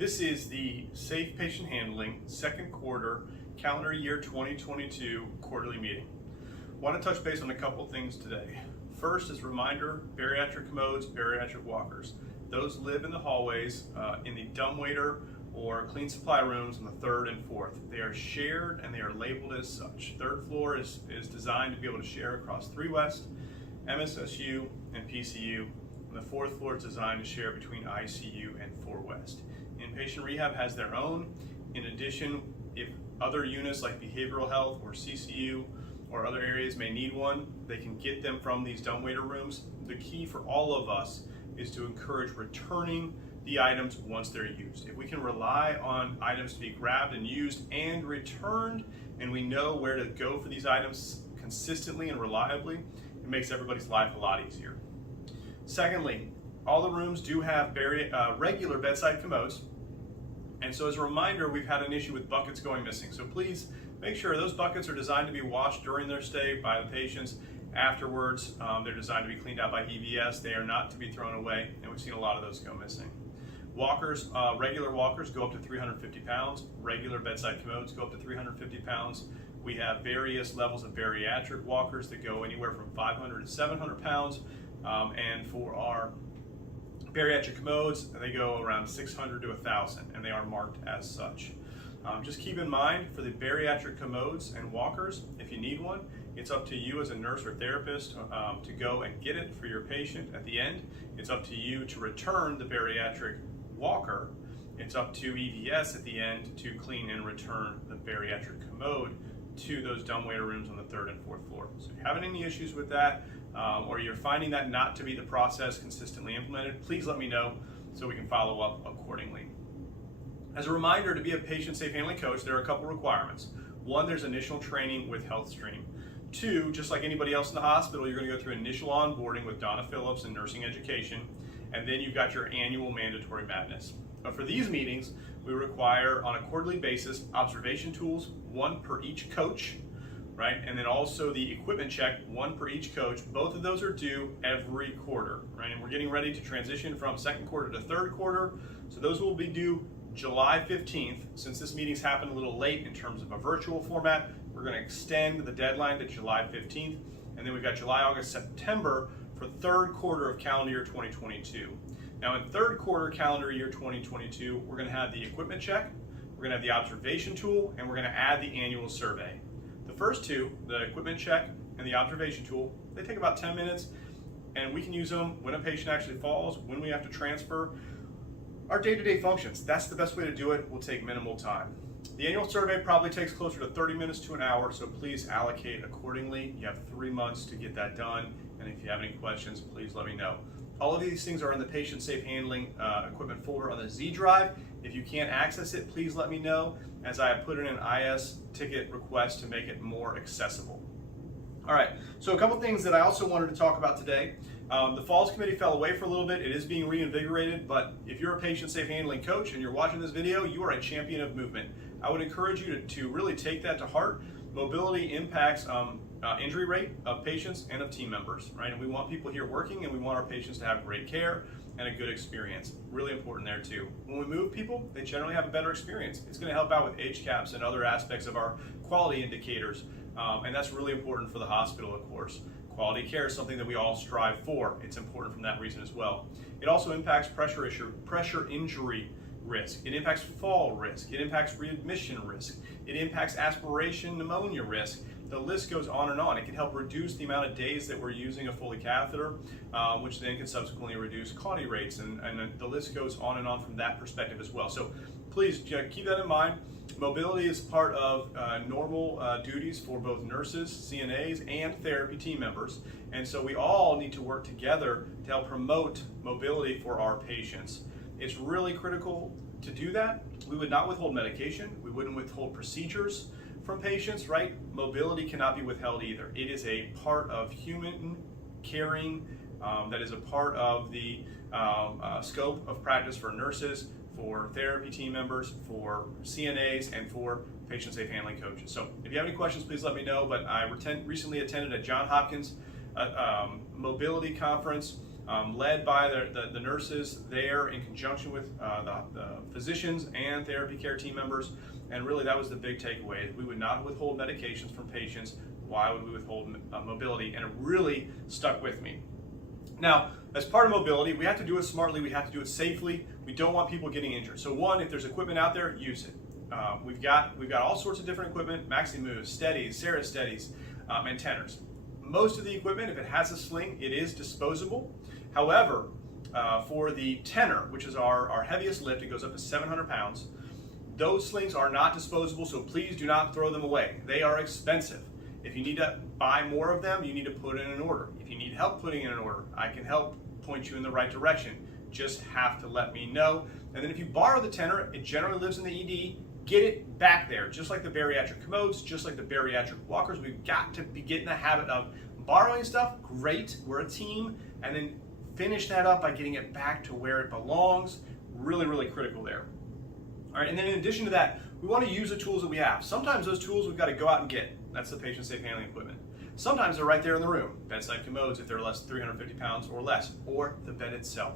This is the Safe Patient Handling second quarter calendar year 2022 quarterly meeting. I want to touch base on a couple things today. First is a reminder, bariatric commodes, bariatric walkers. Those live in the hallways in the dumbwaiter or clean supply rooms on the third and fourth. They are shared and they are labeled as such. Third floor is designed to be able to share across 3 West, MSSU, and PCU. And the fourth floor is designed to share between ICU and 4 West. Inpatient rehab has their own. In addition, if other units like behavioral health or CCU or other areas may need one, they can get them from these dumbwaiter rooms. The key for all of us is to encourage returning the items once they're used. If we can rely on items to be grabbed and used and returned, and we know where to go for these items consistently and reliably, it makes everybody's life a lot easier. Secondly, all the rooms do have regular bedside commodes. And so as a reminder, we've had an issue with buckets going missing. So please make sure those buckets are designed to be washed during their stay by the patients. Afterwards, they're designed to be cleaned out by EVS. They are not to be thrown away, and we've seen a lot of those go missing. Walkers, regular walkers go up to 350 pounds. Regular bedside commodes go up to 350 pounds. We have various levels of bariatric walkers that go anywhere from 500 to 700 pounds. And for our bariatric commodes, they go around 600 to 1,000, and they are marked as such. Just keep in mind for the bariatric commodes and walkers, if you need one, it's up to you as a nurse or therapist to go and get it for your patient at the end. It's up to you to return the bariatric walker. It's up to EVS at the end to clean and return the bariatric commode to those dumbwaiter rooms on the 3rd and 4th floor. So if you're having any issues with that, or you're finding that not to be the process consistently implemented, please let me know so we can follow up accordingly. As a reminder, to be a patient safe handling coach, there are a couple requirements. 1, there's initial training with HealthStream. 2, just like anybody else in the hospital, you're going to go through initial onboarding with Donna Phillips in nursing education, and then you've got your annual mandatory madness. But for these meetings, we require on a quarterly basis observation tools, 1 per each coach, right? And then also the equipment check, 1 per each coach. Both of those are due every quarter, right? And we're getting ready to transition from 2nd quarter to 3rd quarter. So those will be due July 15th. Since this meeting's happened a little late in terms of a virtual format, we're going to extend the deadline to July 15th. And then we've got July, August, September for 3rd quarter of calendar year 2022. Now in 3rd quarter calendar year 2022, we're going to have the equipment check, we're going to have the observation tool, and we're going to add the annual survey. The first 2, the equipment check and the observation tool, they take about 10 minutes, and we can use them when a patient actually falls, when we have to transfer. Our day-to-day functions, that's the best way to do it, will take minimal time. The annual survey probably takes closer to 30 minutes to an hour, so please allocate accordingly. You have 3 months to get that done, and if you have any questions, please let me know. All of these things are in the patient safe handling equipment folder on the Z drive. If you can't access it, please let me know, as I have put in an IS ticket request to make it more accessible. All right, so a couple things that I also wanted to talk about today. The Falls Committee fell away for a little bit. It is being reinvigorated, but if you're a patient safe handling coach and you're watching this video, you are a champion of movement. I would encourage you to really take that to heart. Mobility impacts injury rate of patients and of team members, right? And we want people here working, and we want our patients to have great care and a good experience. Really important there too. When we move people, they generally have a better experience. It's going to help out with HCAHPS and other aspects of our quality indicators, and that's really important for the hospital, of course. Quality care is something that we all strive for. It's important from that reason as well. It also impacts pressure injury risk. It impacts fall risk. It impacts readmission risk. It impacts aspiration pneumonia risk. The list goes on and on. It can help reduce the amount of days that we're using a Foley catheter, which then can subsequently reduce CAUTI rates, and the list goes on and on from that perspective as well. So please keep that in mind. Mobility is part of normal duties for both nurses, CNAs, and therapy team members. And so we all need to work together to help promote mobility for our patients. It's really critical to do that. We would not withhold medication. We wouldn't withhold procedures from patients, right? Mobility cannot be withheld either. It is a part of human caring, that is a part of the scope of practice for nurses, for therapy team members, for CNAs, and for patient safe handling coaches. So if you have any questions, please let me know. But I recently attended a Johns Hopkins mobility conference led by the nurses there in conjunction with the physicians and therapy care team members. And really that was the big takeaway. We would not withhold medications from patients. Why would we withhold mobility? And it really stuck with me. Now, as part of mobility, we have to do it smartly, we have to do it safely. We don't want people getting injured. So one, if there's equipment out there, use it. We've got all sorts of different equipment: MaxiMoves, Steadies, Sarah Steadies, and tenors. Most of the equipment, if it has a sling, it is disposable. However, for the tenor, which is our heaviest lift, it goes up to 700 pounds. Those slings are not disposable, so please do not throw them away. They are expensive. If you need to buy more of them, you need to put in an order. If you need help putting in an order, I can help point you in the right direction. Just have to let me know. And then if you borrow the tenor, it generally lives in the ED. Get it back there, just like the bariatric commodes, just like the bariatric walkers. We've got to get in the habit of borrowing stuff. Great, we're a team. And then finish that up by getting it back to where it belongs. Really, really critical there. All right, and then in addition to that, we want to use the tools that we have. Sometimes those tools we've got to go out and get. That's the patient safe handling equipment. Sometimes they're right there in the room. Bedside commodes if they're less than 350 pounds or less, or the bed itself.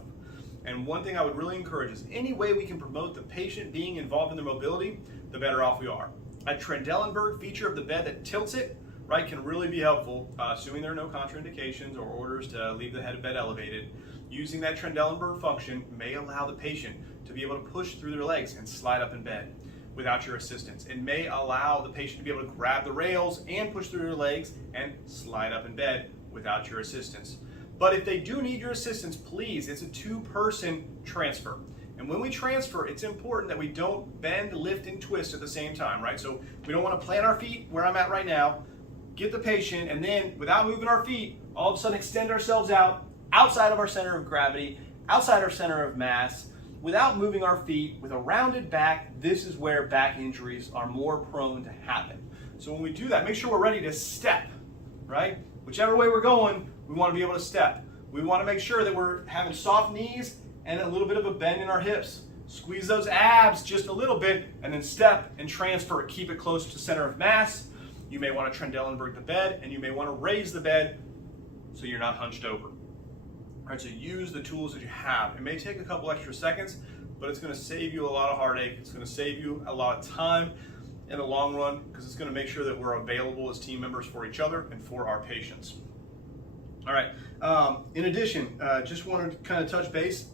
And one thing I would really encourage is any way we can promote the patient being involved in their mobility, the better off we are. A Trendelenburg feature of the bed that tilts it, right, can really be helpful, assuming there are no contraindications or orders to leave the head of bed elevated. Using that Trendelenburg function may allow the patient to be able to push through their legs and slide up in bed without your assistance. It may allow the patient to be able to grab the rails and push through their legs and slide up in bed without your assistance. But if they do need your assistance, please, it's a two-person transfer. And when we transfer, it's important that we don't bend, lift, and twist at the same time, right? So we don't want to plant our feet where I'm at right now, get the patient, and then without moving our feet, all of a sudden extend ourselves out, outside of our center of gravity, outside our center of mass, without moving our feet, with a rounded back. This is where back injuries are more prone to happen. So when we do that, make sure we're ready to step, right? Whichever way we're going, we want to be able to step. We want to make sure that we're having soft knees and a little bit of a bend in our hips. Squeeze those abs just a little bit and then step and transfer. Keep it close to center of mass. You may want to Trendelenburg the bed, and you may want to raise the bed so you're not hunched over. All right, so use the tools that you have. It may take a couple extra seconds, but it's going to save you a lot of heartache. It's going to save you a lot of time in the long run, because it's going to make sure that we're available as team members for each other and for our patients. All right, in addition, just wanted to kind of touch base,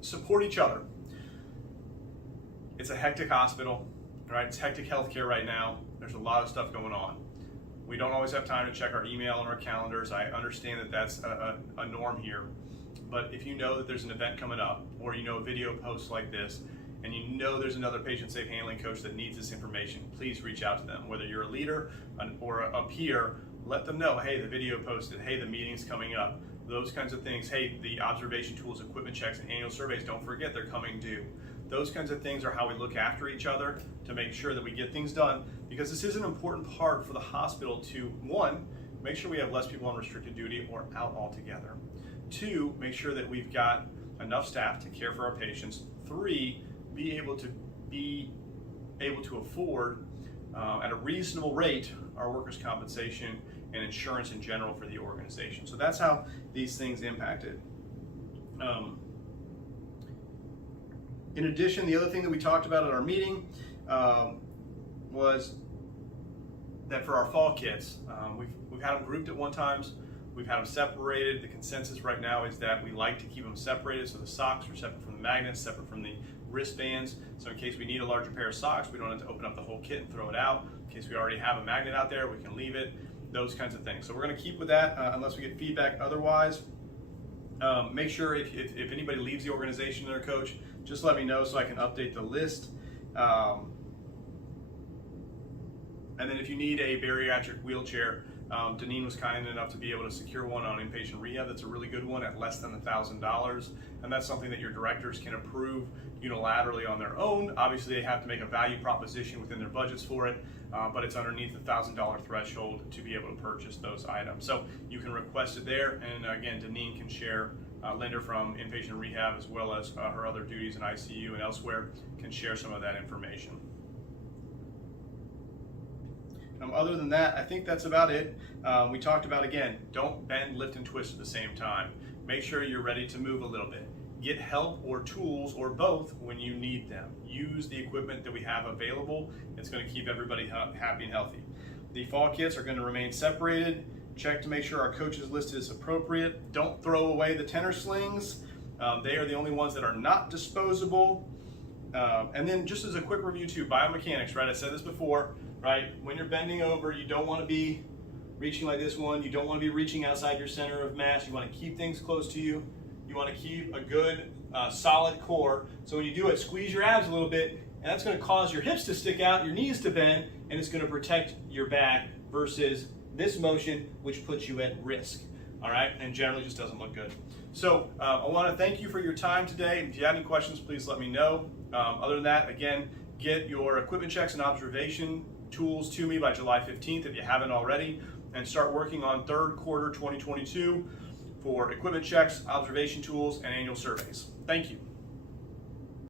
support each other. It's a hectic hospital, right? It's hectic healthcare right now. There's a lot of stuff going on. We don't always have time to check our email and our calendars. I understand that that's a norm here. But if you know that there's an event coming up, or you know a video post like this, and you know there's another patient safe handling coach that needs this information, please reach out to them. Whether you're a leader or a peer, let them know, hey, the video posted, hey, the meeting's coming up, those kinds of things. Hey, the observation tools, equipment checks, and annual surveys, don't forget they're coming due. Those kinds of things are how we look after each other to make sure that we get things done, because this is an important part for the hospital to, one, make sure we have less people on restricted duty or out altogether. Two, make sure that we've got enough staff to care for our patients. Three, be able to afford at a reasonable rate our workers' compensation and insurance in general for the organization. So that's how these things impact it. In addition, the other thing that we talked about at our meeting was that for our fall kits, we've had them grouped at one times. We've had them separated. The consensus right now is that we like to keep them separated, so the socks are separate from the magnets, separate from the wristbands. So in case we need a larger pair of socks, we don't have to open up the whole kit and throw it out. In case we already have a magnet out there, we can leave it, those kinds of things. So we're going to keep with that unless we get feedback otherwise. Make sure if anybody leaves the organization and their coach, just let me know so I can update the list. And then if you need a bariatric wheelchair, Deneen was kind enough to be able to secure one on inpatient rehab. That's a really good one at less than $1,000, and that's something that your directors can approve unilaterally on their own. Obviously, they have to make a value proposition within their budgets for it, but it's underneath the $1,000 threshold to be able to purchase those items. So you can request it there, and again, Deneen can share, Linda from inpatient rehab, as well as her other duties in ICU and elsewhere, can share some of that information. Other than that, I think that's about it. We talked about, again, don't bend, lift, and twist at the same time. make sure you're ready to move a little bit. Get help or tools or both when you need them. Use the equipment that we have available. It's going to keep everybody happy and healthy. The fall kits are going to remain separated. Check to make sure our coaches list is appropriate. Don't throw away the tenor slings. They are the only ones that are not disposable. And then just as a quick review too, biomechanics, right? I said this before, right? When you're bending over, you don't want to be reaching like this one. You don't want to be reaching outside your center of mass. You want to keep things close to you. You want to keep a good solid core. So when you do it, squeeze your abs a little bit, and that's going to cause your hips to stick out, your knees to bend, and it's going to protect your back versus this motion, which puts you at risk. All right, and generally just doesn't look good. So I want to thank you for your time today. If you have any questions, please let me know. Other than that, again, get your equipment checks and observation tools to me by July 15th if you haven't already, and start working on third quarter 2022 for equipment checks, observation tools, and annual surveys. Thank you.